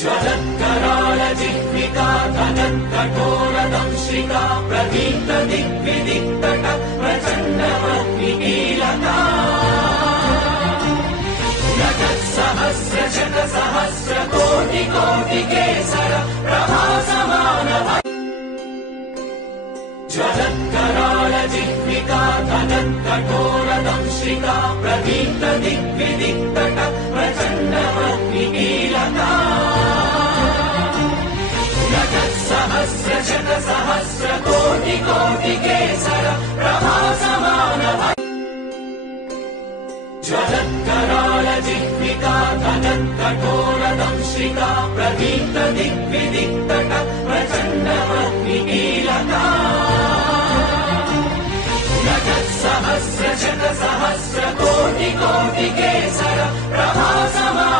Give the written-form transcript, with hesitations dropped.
ज्वलत्करालजिह्विका धनत्कठोरदंशिका प्रदीप्तदिग्विदिक्तट प्रचण्डमग्निकीलका जगत्सहस्रशतसहस्रकोटिकोटिकेसर प्रभासमानः ज्वलत्करालजिह्विका धनत्कठोरदंशिका प्रदीप्तदिग्विदिक्तट प्रचण्डमग्निकीलका जगत्सहस्रशतसहस्रकोटिकोटिकेसर प्रभासमानः ज्वलत्करालजिह्विका धनत्कठोरदंशिका प्रदीप्तदिग्विदिक्तट प्रचण्डमग्निकीलका जगत्सहस्रशतसहस्रकोटिकोटिकेसर प्रभासमानः